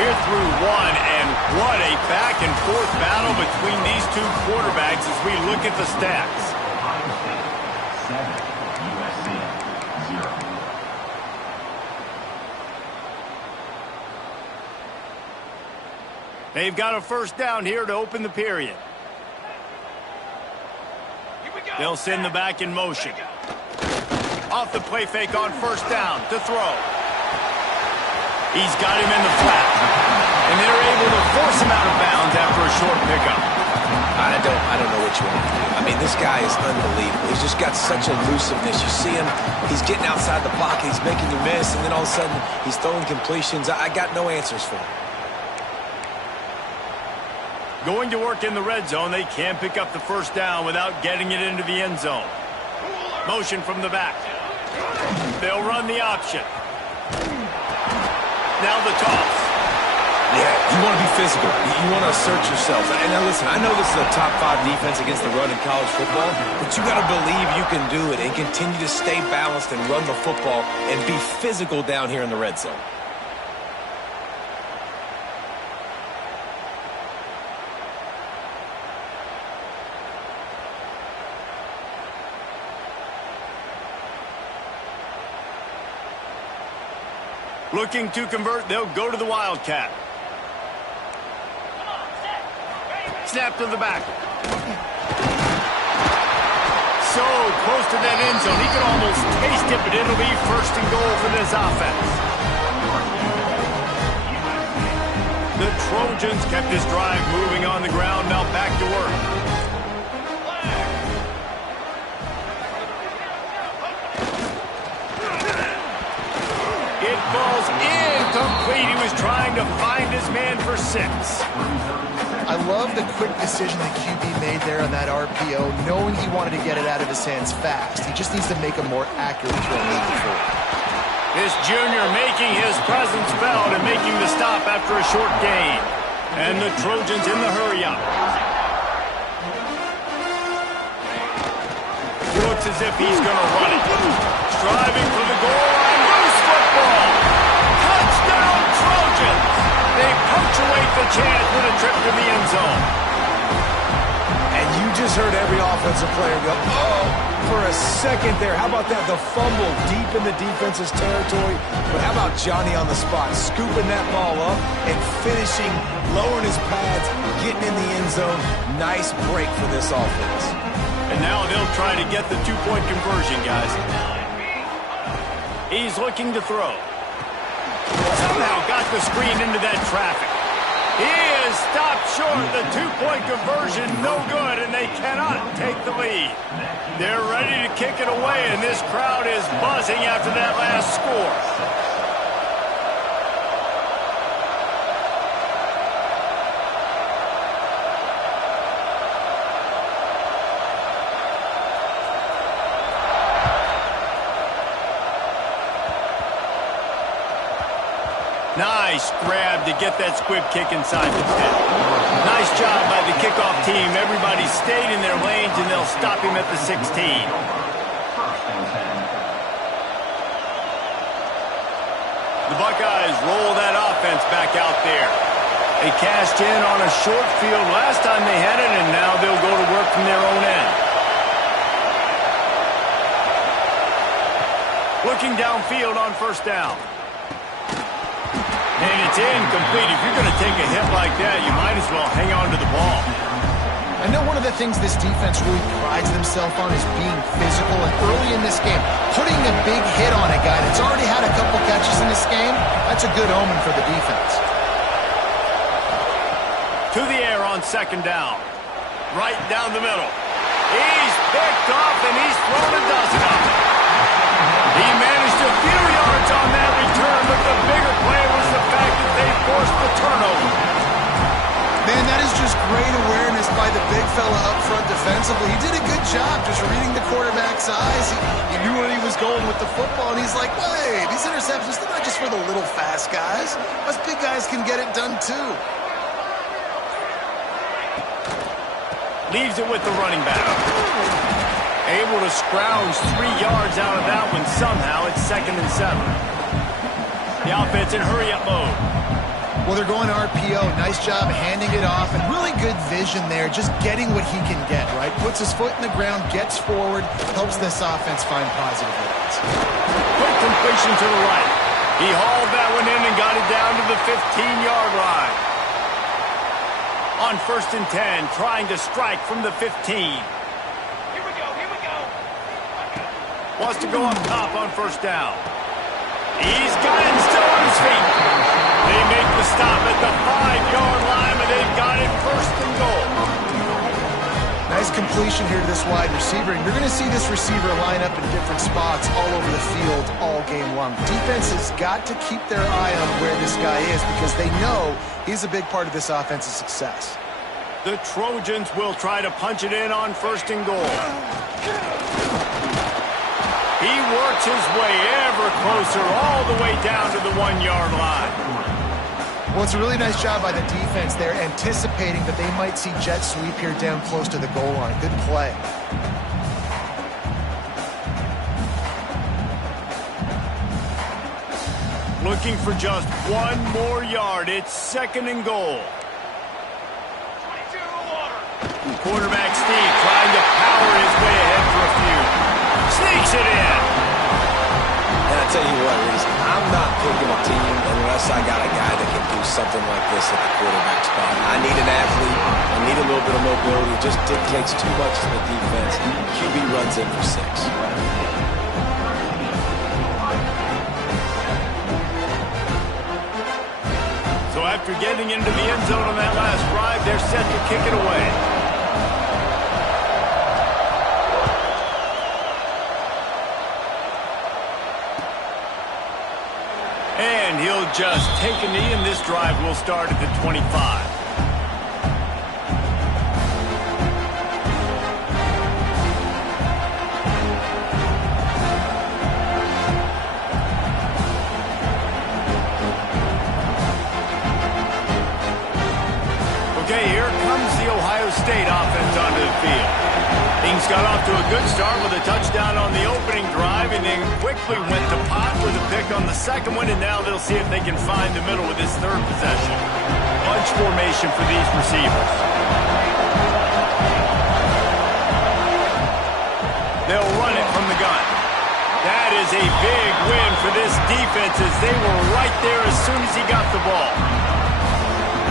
We're through one, and what a back-and-forth battle between these two quarterbacks as we look at the stats. USC 0. They've got a first down here to open the period. They'll send the back in motion. Off the play fake on first down to throw. He's got him in the flat. And they're able to force him out of bounds after a short pickup. I don't know what you want to do. I mean, this guy is unbelievable. He's just got such elusiveness. You see him, he's getting outside the pocket, he's making you miss, and then all of a sudden, he's throwing completions. I got no answers for him. Going to work in the red zone, they can't pick up the first down without getting it into the end zone. Motion from the back. They'll run the option. Now the toss. Yeah, you want to be physical. You want to assert yourselves. And now listen, I know this is a top 5 defense against the run in college football, but you got to believe you can do it and continue to stay balanced and run the football and be physical down here in the red zone. Looking to convert, they'll go to the Wildcat. Snap to the back. So close to that end zone, he can almost taste it, but it'll be first and goal for this offense. The Trojans kept this drive moving on the ground, now back to work. It falls incomplete. He was trying to find his man for 6. I love the quick decision the QB made there on that RPO, knowing he wanted to get it out of his hands fast. He just needs to make a more accurate throw moving forward. This junior making his presence felt and making the stop after a short gain. And the Trojans in the hurry-up. Looks as if he's going to run it. Striving for the goal line. Loose football. Touchdown, Trojans. They punctuate the chance with a trip to the end zone. And you just heard every offensive player go, oh, for a second there. How about that? The fumble deep in the defense's territory. But how about Johnny on the spot, scooping that ball up and finishing, lowering his pads, getting in the end zone. Nice break for this offense. And now they'll try to get the 2-point conversion, guys. He's looking to throw. Somehow got the screen into that traffic. He is stopped short. The 2-point conversion, no good, and they cannot take the lead. They're ready to kick it away, and this crowd is buzzing after that last score. Nice grab to get that squib kick inside the 10. Nice job by the kickoff team. Everybody stayed in their lanes, and they'll stop him at the 16. The Buckeyes roll that offense back out there. They cashed in on a short field last time they had it, and now they'll go to work from their own end. Looking downfield on first down. And it's incomplete. If you're going to take a hit like that, you might as well hang on to the ball. I know one of the things this defense really prides themselves on is being physical, and early in this game, putting a big hit on a guy that's already had a couple catches in this game, that's a good omen for the defense. To the air on second down. Right down the middle. He's picked off, and he's thrown a dozen of them. He managed a few yards on that return, but the bigger play was the fact that they forced the turnover. Man, that is just great awareness by the big fella up front defensively. He did a good job just reading the quarterback's eyes. He knew where he was going with the football, and he's like, wait, these interceptions, they're not just for the little fast guys. Us big guys can get it done too. Leaves it with the running back. Able to scrounge 3 yards out of that one somehow. It's 2nd and 7. The offense in hurry-up mode. Well, they're going RPO. Nice job handing it off, and really good vision there, just getting what he can get, right? Puts his foot in the ground, gets forward, helps this offense find positive lanes. Quick completion to the right. He hauled that one in and got it down to the 15-yard line. On 1st and 10, trying to strike from the 15. Here we go. Wants to go up top on 1st down. He's got it still on his feet. They make the stop at the 5-yard line, but they've got it 1st and goal. Nice completion here to this wide receiver. And you're going to see this receiver line up in different spots all over the field all game long. Defense has got to keep their eye on where this guy is because they know he's a big part of this offense's success. The Trojans will try to punch it in on 1st and goal. He works his way ever closer all the way down to the 1-yard line. Well, it's a really nice job by the defense there, anticipating that they might see jet sweep here down close to the goal line. Good play. Looking for just 1 more yard. It's 2nd and goal. 22 in the water. Quarterback Steve trying to power his way ahead for a few. Sneaks it in. And I tell you what, Reese, I'm not picking a team unless I got a guy that can do something like this at the quarterback spot. I need an athlete. I need a little bit of mobility. It just dictates too much to the defense. QB runs in for 6. So after getting into the end zone on that last drive, they're set to kick it away. And he'll just take a knee, and this drive will start at the 25. Okay, here comes the Ohio State offense onto the field. Things got off to a good start with a touchdown on the opening drive and then quickly went to pot with a pick on the second one, and now they'll see if they can find the middle with this 3rd possession. Bunch formation for these receivers. They'll run it from the gun. That is a big win for this defense as they were right there as soon as he got the ball.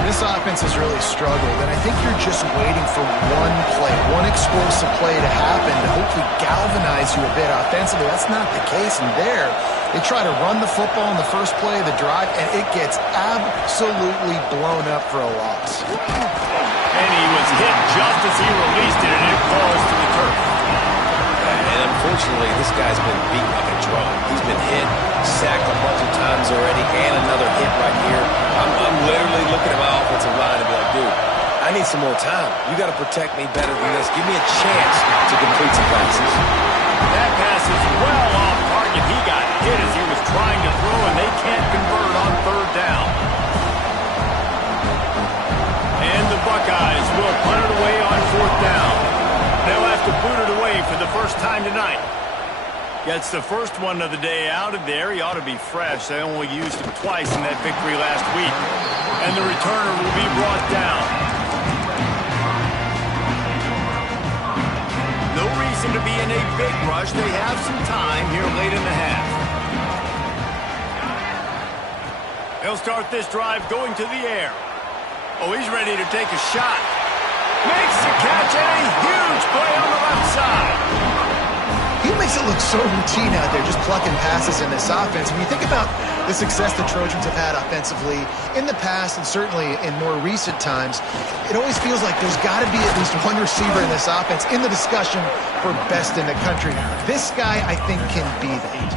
This offense has really struggled, and I think you're just waiting for one play, one explosive play to happen to hopefully galvanize you a bit offensively. That's not the case, and there they try to run the football in the first play of the drive, and it gets absolutely blown up for a loss. And he was hit just as he released it, and it falls to the turf. And unfortunately, this guy's been beat like a drum. He's been hit, sacked a bunch of times already, and another hit right here. I'm literally looking at my offensive line and be like, dude, I need some more time. You got to protect me better than this. Give me a chance to complete some passes. That pass is well off target. He got hit as he was trying to throw, and they can't convert on 3rd down. And the Buckeyes will punt it away on 4th down. They'll have to boot it away for the first time tonight. Gets the first one of the day out of there. He ought to be fresh. They only used him twice in that victory last week. And the returner will be brought down. No reason to be in a big rush. They have some time here late in the half. They'll start this drive going to the air. Oh, he's ready to take a shot. Makes the catch, and a huge play on the left side. He makes it look so routine out there, just plucking passes in this offense. When you think about the success the Trojans have had offensively in the past and certainly in more recent times, it always feels like there's got to be at least one receiver in this offense in the discussion for best in the country. This guy, I think, can be that.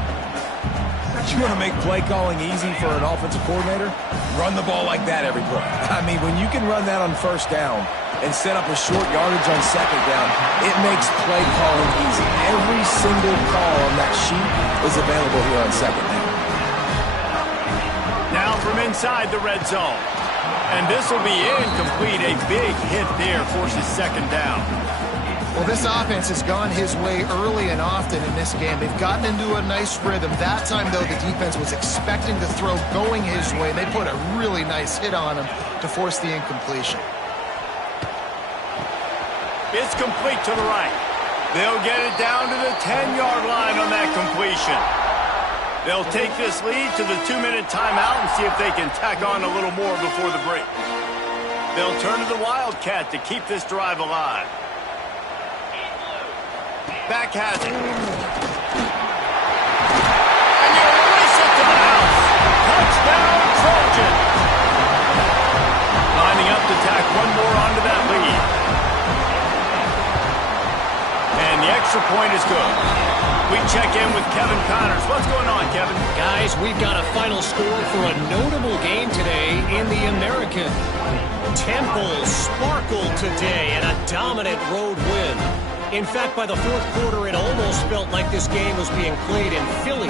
You want to make play calling easy for an offensive coordinator? Run the ball like that every play. I mean, when you can run that on 1st down and set up a short yardage on 2nd down, it makes play calling easy. Every single call on that sheet is available here on 2nd down. Now from inside the red zone. And this will be incomplete. A big hit there forces 2nd down. Well, this offense has gone his way early and often in this game. They've gotten into a nice rhythm. That time, though, the defense was expecting the throw going his way. They put a really nice hit on him to force the incompletion. It's complete to the right. They'll get it down to the 10-yard line on that completion. They'll take this lead to the 2-minute timeout and see if they can tack on a little more before the break. They'll turn to the Wildcat to keep this drive alive. Back has it. And you release it to the house. Touchdown, Trojan. Lining up to tack one more onto that lead. And the extra point is good. We check in with Kevin Connors. What's going on, Kevin? Guys, we've got a final score for a notable game today in the American. Temple sparkled today in a dominant road win. In fact, by the fourth quarter, it almost felt like this game was being played in Philly.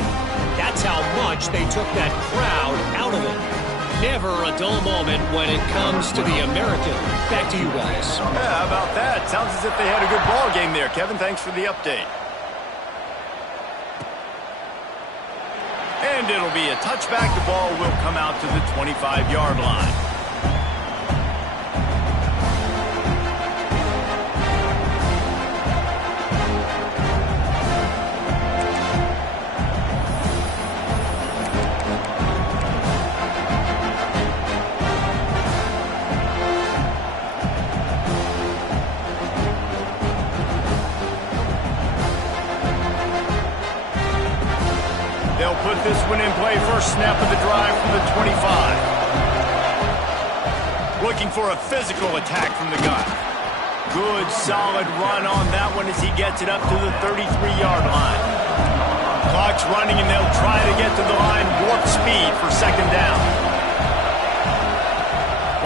That's how much they took that crowd out of it. Never a dull moment when it comes to the American. Back to you guys. Yeah, how about that? Sounds as if they had a good ball game there. Kevin, thanks for the update. And it'll be a touchback. The ball will come out to the 25-yard line. They'll put this one in play. First snap of the drive from the 25. Looking for a physical attack from the gun. Good, solid run on that one as he gets it up to the 33-yard line. Clock's running, and they'll try to get to the line. Warp speed for second down.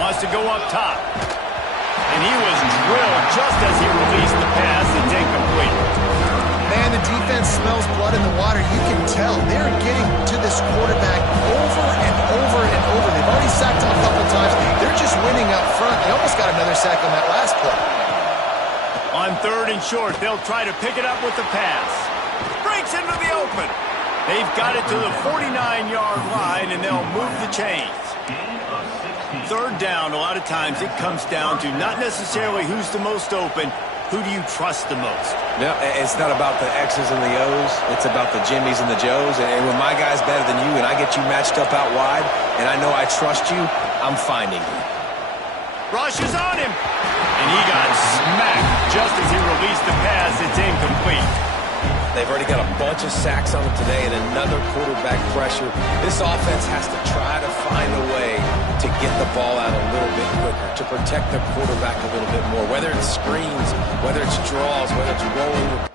Wants to go up top. And he was drilled just as he released the pass. It's incomplete. Man, the defense smells blood in the water. You can tell they're getting to this quarterback over and over and over. They've already sacked him a couple times. They're just winning up front. They almost got another sack on that last play. On third and short, they'll try to pick it up with the pass. Breaks into the open. They've got it to the 49-yard line, and they'll move the chains. Third down, a lot of times it comes down to not necessarily who's the most open. Who do you trust the most? No, it's not about the X's and the O's. It's about the Jimmys and the Joes. And when my guy's better than you and I get you matched up out wide and I know I trust you, I'm finding you. Rush is on him. And he got smacked just as he released the pass. It's incomplete. They've already got a bunch of sacks on them today and another quarterback pressure. This offense has to try to find a way to get the ball out a little bit quicker, to protect their quarterback a little bit more, whether it's screens, whether it's draws, whether it's rolling.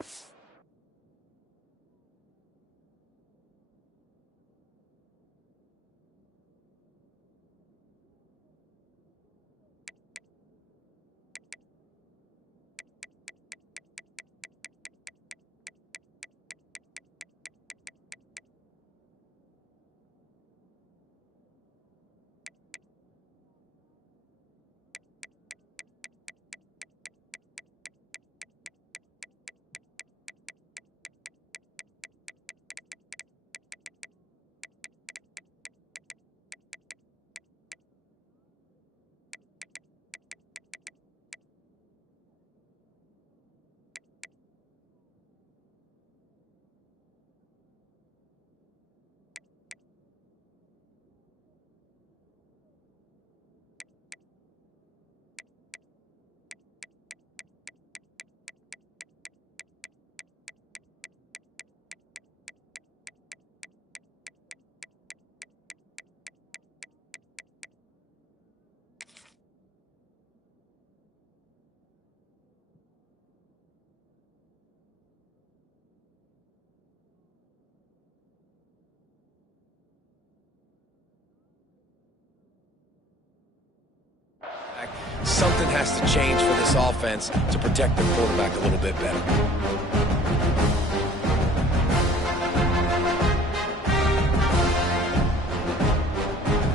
Something has to change for this offense to protect the quarterback a little bit better.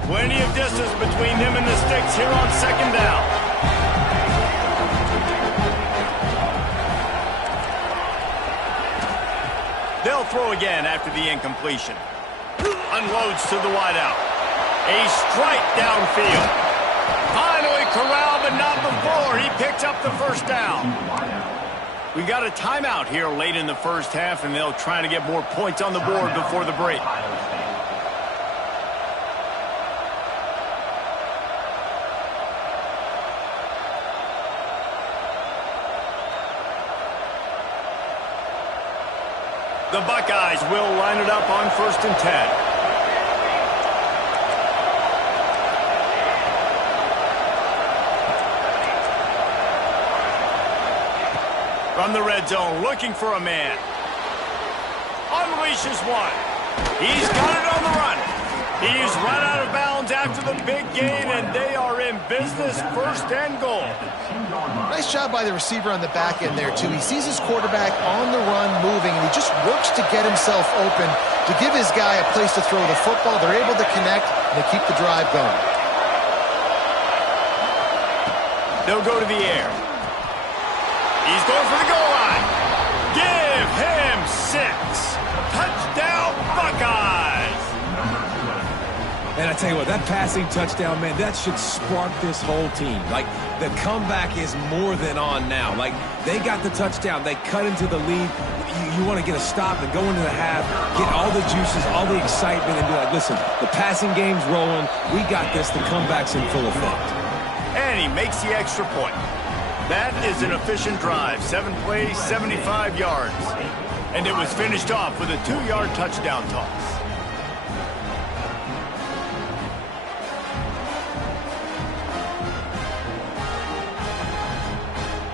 Plenty of distance between them and the sticks here on second down. They'll throw again after the incompletion. Unloads to the wideout. A strike downfield. Finally corralled, but not before. He picks up the first down. We got a timeout here late in the first half, and they'll try to get more points on the board before the break. The Buckeyes will line it up on 1st and 10. From the red zone, looking for a man. Unleashes one. He's got it on the run. He's run out of bounds after the big gain, and they are in business, 1st and goal. Nice job by the receiver on the back end there, too. He sees his quarterback on the run moving, and he just works to get himself open to give his guy a place to throw the football. They're able to connect, and they keep the drive going. They'll go to the air. He's going for the goal line. Give him 6. Touchdown, Buckeyes. And I tell you what, that passing touchdown, man, that should spark this whole team. Like, the comeback is more than on now. Like, they got the touchdown. They cut into the lead. You want to get a stop and go into the half, get all the juices, all the excitement, and be like, listen, the passing game's rolling. We got this. The comeback's in full effect. And he makes the extra point. That is an efficient drive. 7 plays, 75 yards. And it was finished off with a 2-yard touchdown toss.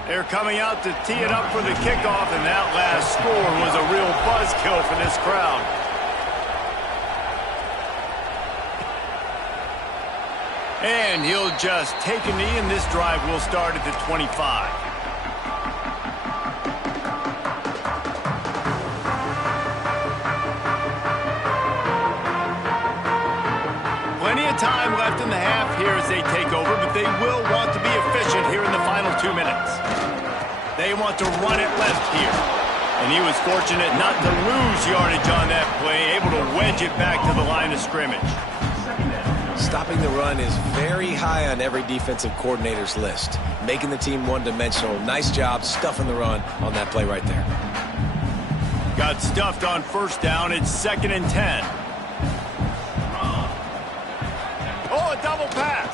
They're coming out to tee it up for the kickoff, and that last score was a real buzzkill for this crowd. And he'll just take a knee, and this drive will start at the 25. Plenty of time left in the half here as they take over, but they will want to be efficient here in the final 2 minutes. They want to run it left here. And he was fortunate not to lose yardage on that play, able to wedge it back to the line of scrimmage. Stopping the run is very high on every defensive coordinator's list. Making the team one-dimensional. Nice job stuffing the run on that play right there. Got stuffed on 1st down. It's 2nd and 10. Oh, a double pass.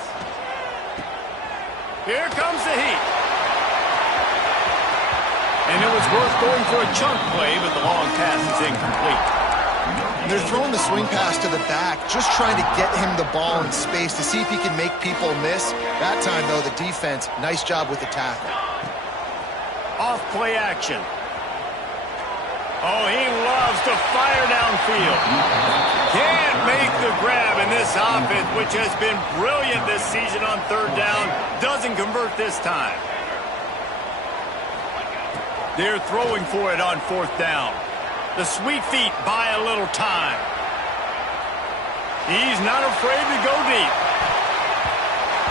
Here comes the heat. And it was worth going for a chunk play, but the long pass is incomplete. They're throwing the swing pass to the back, just trying to get him the ball in space to see if he can make people miss. That time, though, the defense, nice job with the tackle. Off play action. Oh, he loves to fire downfield. Can't make the grab, and this offense, which has been brilliant this season on 3rd down, doesn't convert this time. They're throwing for it on 4th down. The sweet feet buy a little time. He's not afraid to go deep.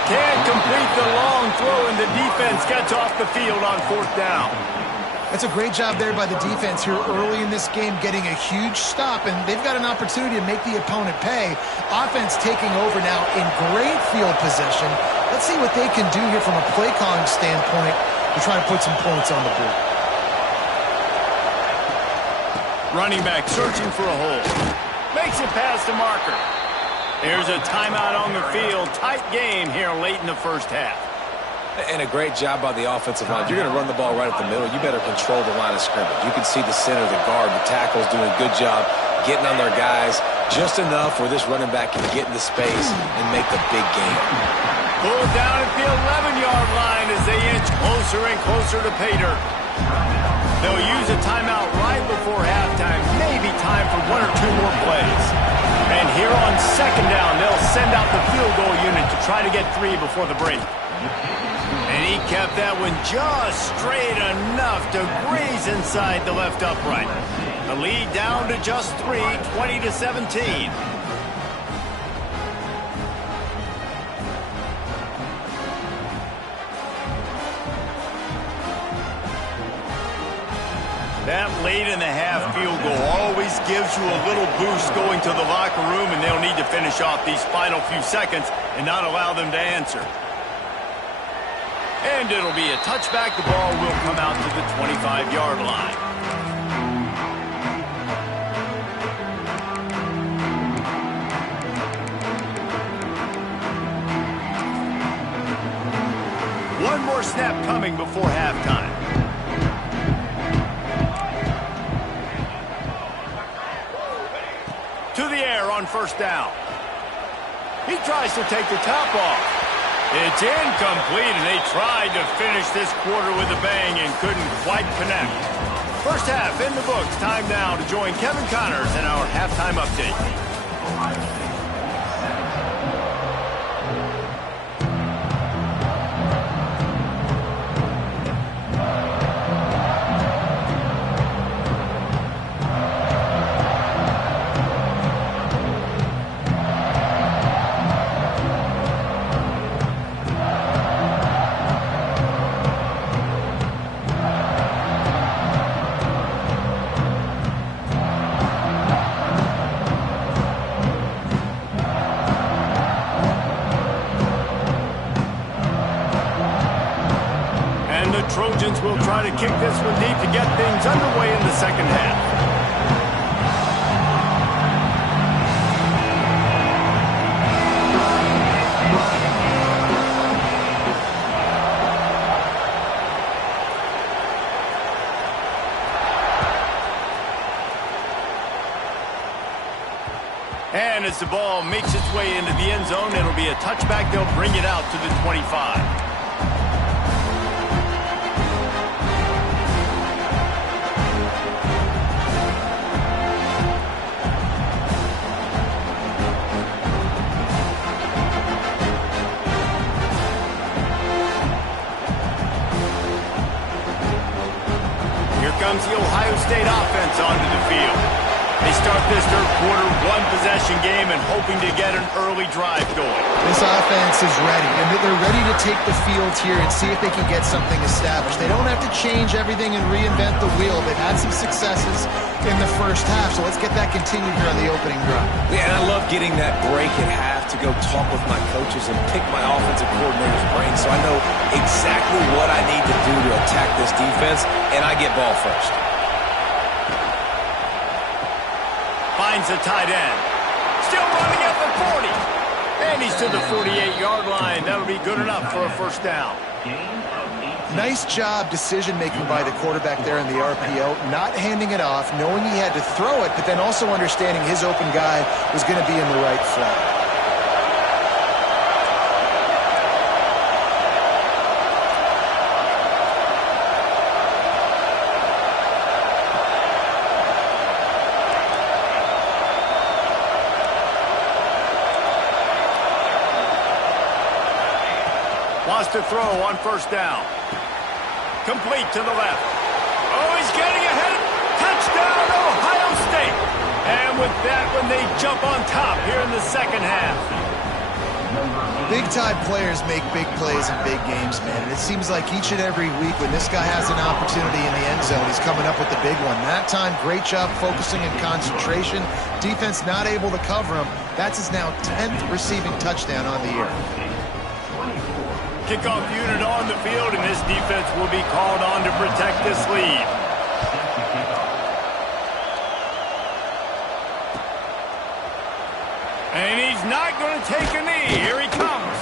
Can't complete the long throw, and the defense gets off the field on 4th down. That's a great job there by the defense here early in this game, getting a huge stop, and they've got an opportunity to make the opponent pay. Offense taking over now in great field possession. Let's see what they can do here from a play calling standpoint to try to put some points on the board. Running back searching for a hole. Makes it past the marker. Here's a timeout on the field. Tight game here late in the first half. And a great job by the offensive line. You're going to run the ball right up the middle. You better control the line of scrimmage. You can see the center, the guard, the tackles doing a good job getting on their guys just enough where this running back can get into space and make the big game. Pulled down at the 11-yard line as they inch closer and closer to pay dirt. They'll use a timeout right before halftime. Maybe time for 1 or 2 more plays. And here on 2nd down, they'll send out the field goal unit to try to get 3 before the break. And he kept that one just straight enough to graze inside the left upright. The lead down to just 3, 20-17. That late in the half field goal always gives you a little boost going to the locker room, and they'll need to finish off these final few seconds and not allow them to answer. And it'll be a touchback. The ball will come out to the 25-yard line. One more snap coming before halftime. To the air on first down. He tries to take the top off. It's incomplete, and they tried to finish this quarter with a bang and couldn't quite connect. First half in the books. Time now to join Kevin Connors in our halftime update. Trojans will try to kick this one deep to get things underway in the second half. And as the ball makes its way into the end zone, it'll be a touchback. They'll bring it out to the 25. Comes the Ohio State offense onto the field. They start this third quarter one-possession game and hoping to get an early drive going. This offense is ready, and they're ready to take the field here and see if they can get something established. They don't have to change everything and reinvent the wheel. They've had some successes in the first half, so let's get that continued here on the opening drive. Yeah, and I love getting that break at half to go talk with my coaches and pick my offensive coordinator's brain so I know exactly what I need to do to attack this defense, and I get ball first. Finds the tight end. Still running at the 40. And he's to the 48-yard line. That'll be good enough for a first down. Nice job decision-making by the quarterback there in the RPO, not handing it off, knowing he had to throw it, but then also understanding his open guy was going to be in the right flat. Wants to throw on first down. Complete to the left. Oh, he's getting ahead. Touchdown, Ohio State. And with that one, they jump on top here in the second half. Big-time players make big plays in big games, man. And it seems like each and every week when this guy has an opportunity in the end zone, he's coming up with the big one. That time, great job focusing and concentration. Defense not able to cover him. That's his now 10th receiving touchdown on the year. Kickoff unit on the field, and this defense will be called on to protect this lead. And he's not going to take a knee. Here he comes.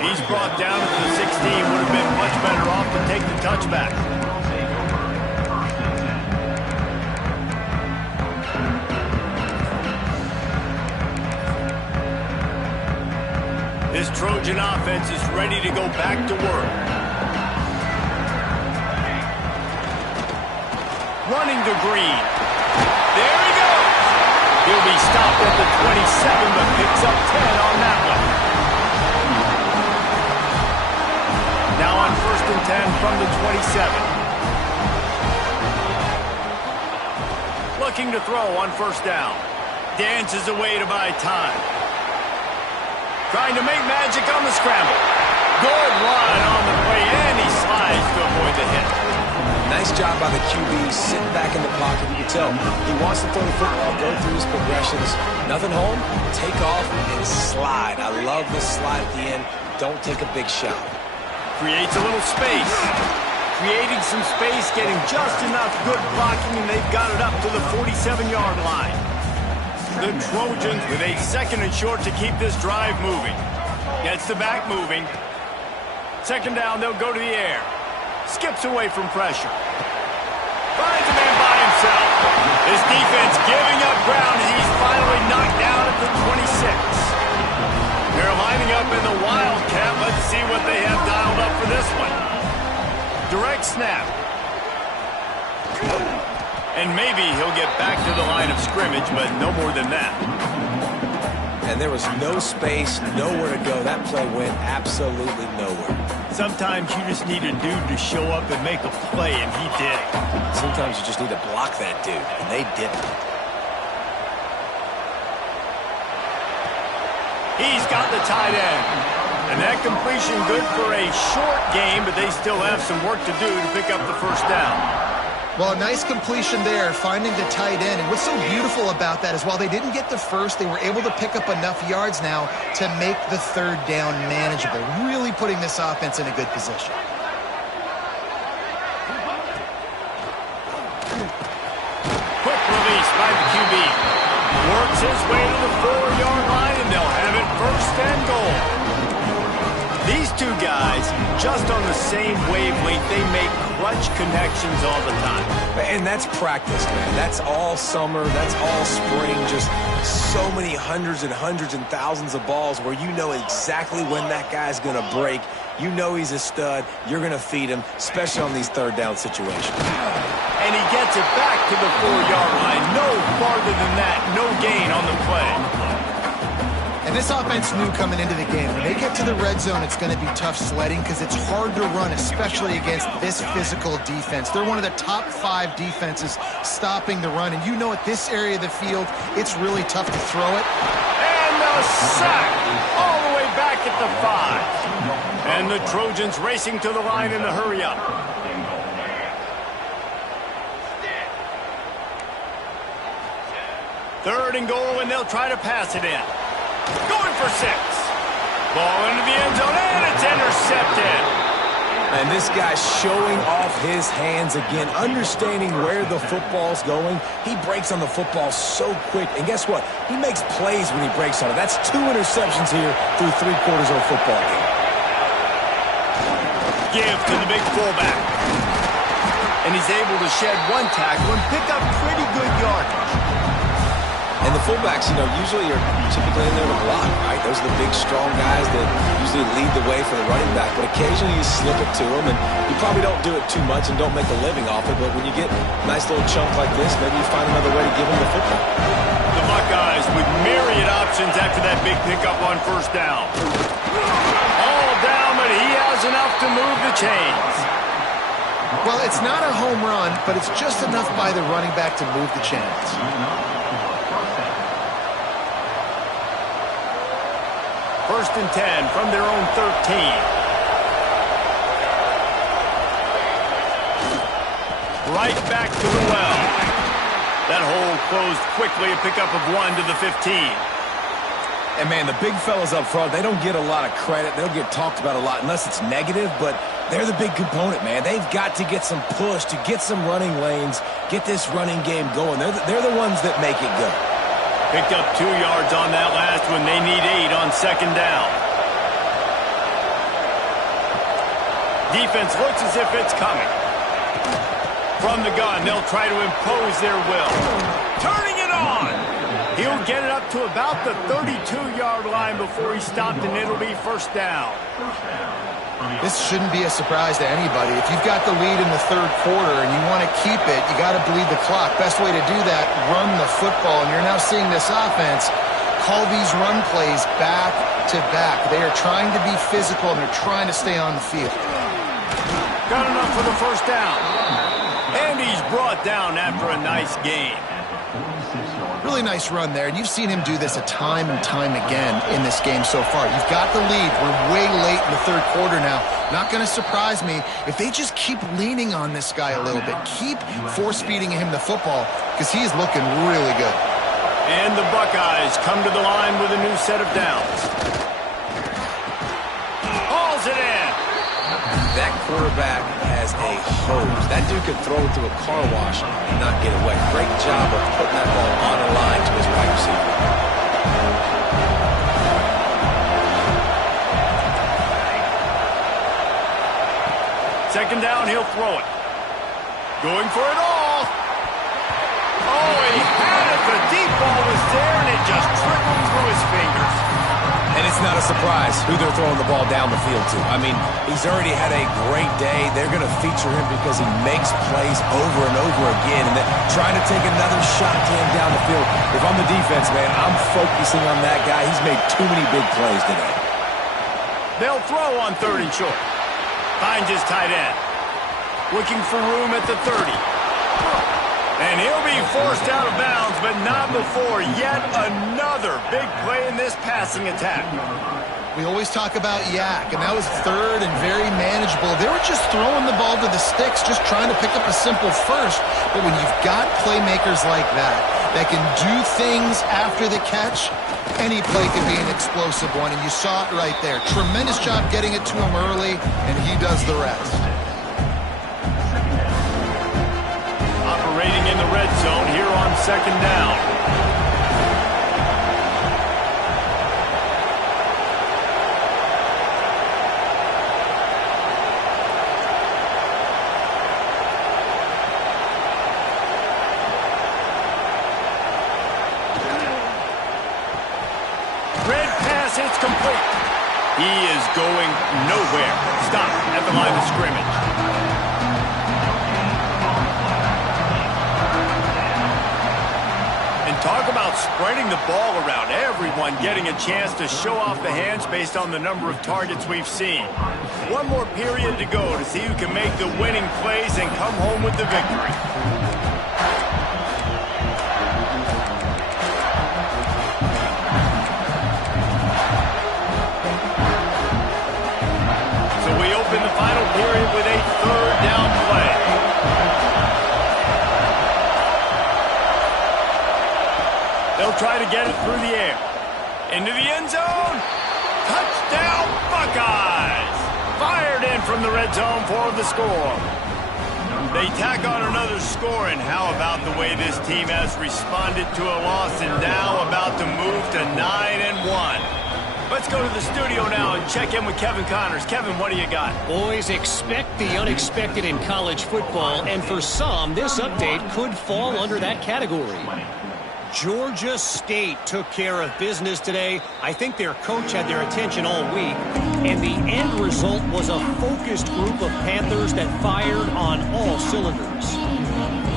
He's brought down to the 16. Would have been much better off to take the touchback. This Trojan offense is ready to go back to work. Running to Green. There he goes. He'll be stopped at the 27, but picks up 10 on that one. Now on 1st and 10 from the 27. Looking to throw on first down. Dances away to buy time. Trying to make magic on the scramble. Good run on the play, and he slides to avoid the hit. Nice job by the QB, sitting back in the pocket. You can tell he wants to throw the football, go through his progressions. Nothing home, take off and slide. I love the slide at the end. Don't take a big shot. Creates a little space. Creating some space, getting just enough good blocking, and they've got it up to the 47-yard line. The Trojans with a 2nd and short to keep this drive moving. Gets the back moving. 2nd down, they'll go to the air. Skips away from pressure. Finds a man by himself. His defense giving up ground, and he's finally knocked down at the 26. They're lining up in the Wildcat. Let's see what they have dialed up for this one. Direct snap. And maybe he'll get back to the line of scrimmage, but no more than that. And there was no space, nowhere to go. That play went absolutely nowhere. Sometimes you just need a dude to show up and make a play, and he did. Sometimes you just need to block that dude, and they didn't. He's got the tight end. And that completion good for a short game, but they still have some work to do to pick up the 1st down. Well, a nice completion there, finding the tight end. And what's so beautiful about that is while they didn't get the first, they were able to pick up enough yards now to make the 3rd down manageable, really putting this offense in a good position. Quick release by the QB. Works his way to the 4-yard line, and they'll have it 1st and goal. These two guys, just on the same wavelength, they make clutch connections all the time. And that's practice, man. That's all summer. That's all spring. Just so many hundreds and thousands of balls where you know exactly when that guy's going to break. You know he's a stud. You're going to feed him, especially on these 3rd down situations. And he gets it back to the 4-yard line. No farther than that. No gain on the play. And this offense knew coming into the game, when they get to the red zone, it's going to be tough sledding because it's hard to run, especially against this physical defense. They're one of the top 5 defenses stopping the run. And you know at this area of the field, it's really tough to throw it. And a sack all the way back at the 5. And the Trojans racing to the line in a hurry up. Third and goal, and they'll try to pass it in. Going for 6. Ball into the end zone, and it's intercepted. And this guy's showing off his hands again, understanding where the football's going. He breaks on the football so quick. And guess what? He makes plays when he breaks on it. That's 2 interceptions here through 3 quarters of a football game. Give to the big fullback. And he's able to shed 1 tackle and pick up pretty good yardage. And the fullbacks, usually are typically in there to block, right? Those are the big, strong guys that usually lead the way for the running back. But occasionally you slip it to them, and you probably don't do it too much and don't make a living off it. But when you get a nice little chunk like this, maybe you find another way to give them the football. The Buckeyes with myriad options after that big pickup on 1st down. All down, but he has enough to move the chains. Well, it's not a home run, but it's just enough by the running back to move the chains. 1st and 10 from their own 13. Right back to the well. That hole closed quickly, a pickup of 1 to the 15. And, man, the big fellas up front, they don't get a lot of credit. They don't get talked about a lot unless it's negative, but they're the big component, man. They've got to get some push, to get some running lanes, get this running game going. They're the ones that make it go. Picked up 2 yards on that last one. They need 8 on 2nd down. Defense looks as if it's coming. From the gun, they'll try to impose their will. Turning it on. He'll get it up to about the 32-yard line before he stopped, and it'll be 1st down. This shouldn't be a surprise to anybody. If you've got the lead in the 3rd quarter and you want to keep it, you got to bleed the clock. Best way to do that, run the football. And you're now seeing this offense call these run plays back to back. They are trying to be physical, and they're trying to stay on the field. Got enough for the 1st down. And he's brought down after a nice gain. Really nice run there, and you've seen him do this a time and time again in this game so far. You've got the lead. We're way late in the third quarter now. Not going to surprise me if they just keep leaning on this guy a little bit. Keep force-feeding him the football because he's looking really good. And the Buckeyes come to the line with a new set of downs. Hauls it in. That quarterback has a hose. That dude could throw it through a car wash and not get it wet. Great job of putting that ball on the line to his wide receiver. Second down, he'll throw it. Going for it all. Oh, he had it. The deep ball was there, and it just trickled through his fingers. And it's not a surprise who they're throwing the ball down the field to. I mean, he's already had a great day. They're going to feature him because he makes plays over and over again. And then trying to take another shot to him down the field. If I'm the defense, man, I'm focusing on that guy. He's made too many big plays today. They'll throw on 3rd and short. Finds his tight end. Looking for room at the 30. And he'll be forced out of bounds, but not before yet another big play in this passing attack. We always talk about yak, and that was 3rd and very manageable. They were just throwing the ball to the sticks, just trying to pick up a simple first. But when you've got playmakers like that can do things after the catch, any play can be an explosive one, and you saw it right there. Tremendous job getting it to him early, and he does the rest. Operating in the red zone here on 2nd down. Red pass hits complete. He is going nowhere. Stop at the line of scrimmage. Talk about spreading the ball around. Everyone getting a chance to show off the hands based on the number of targets we've seen. One more period to go to see who can make the winning plays and come home with the victory. So we open the final period with a 3rd down play. They'll try to get it through the air. Into the end zone. Touchdown, Buckeyes! Fired in from the red zone for the score. They tack on another score, and how about the way this team has responded to a loss and now about to move to 9-1. Let's go to the studio now and check in with Kevin Connors. Kevin, what do you got? Boys, expect the unexpected in college football, and for some, this update could fall under that category. Georgia State took care of business today. I think their coach had their attention all week, and the end result was a focused group of Panthers that fired on all cylinders.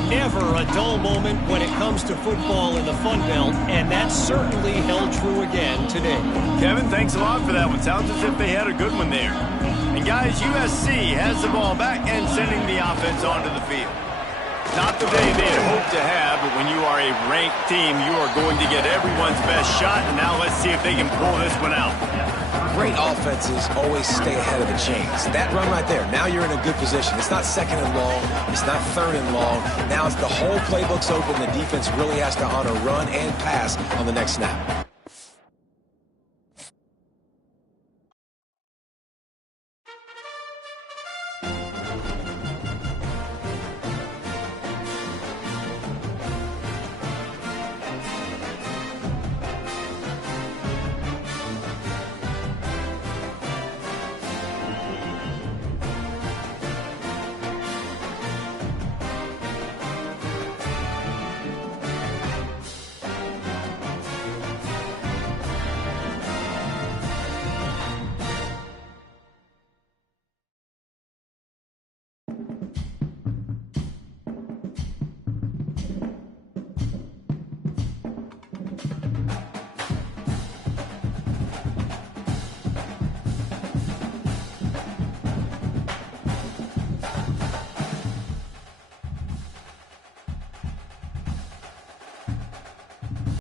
Never a dull moment when it comes to football in the Fun Belt, and that certainly held true again today. Kevin, thanks a lot for that one. Sounds as if they had a good one there. And guys, USC has the ball back and sending the offense onto the field. Not the day they had hoped to have, but when you are a ranked team, you are going to get everyone's best shot, and now let's see if they can pull this one out. Great offenses always stay ahead of the chains. That run right there, now you're in a good position. It's not 2nd and long. It's not 3rd and long. Now it's the whole playbook's open. The defense really has to honor run and pass on the next snap.